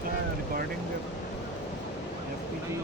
उसका रिकॉर्डिंग एफपीजी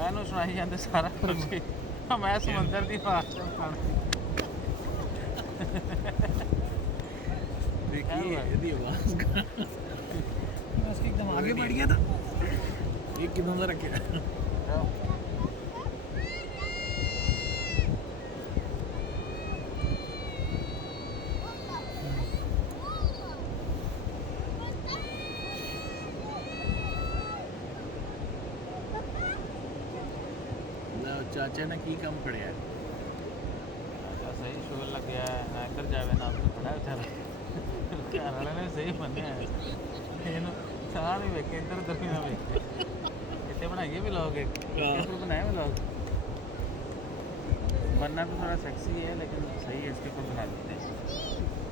ਇਹਨੂੰ ਸੁਣਾਈ ਜਾਂਦੇ ਸਾਰਾ ਕੁਝ ਹੀ। ਮੈਂ ਸਮੁੰਦਰ ਦੀ ਆਵਾਜ਼ देखिए यदि आवाज का उसके एकदम आगे बढ़ गया था ये किधर से रखे ਚਾਚਾ ਨੇ ਕੀ ਕੰਮ ਫੜਿਆ ਸਹੀ ਸ਼ੋਰ ਲੱਗਿਆ ਨਾ ਇੱਧਰ ਜਾਵੇ ਨਾ ਖੜਾ ਵਿਚਾਰਾ ਘਰ ਵਾਲੇ ਨੇ ਸਹੀ ਮੰਨਿਆ ਇਹਨੂੰ ਸਾਹ ਨਹੀਂ ਵੇਖੇ ਇੱਧਰ ਉੱਧਰ ਵੀ ਨਾ ਵੇਖੇ बनाइए व्लॉग एक हाँ। इसके ऊपर बनाए व्लॉग बनना तो थोड़ा सेक्सी है लेकिन सही है इसके ऊपर बना देते हैं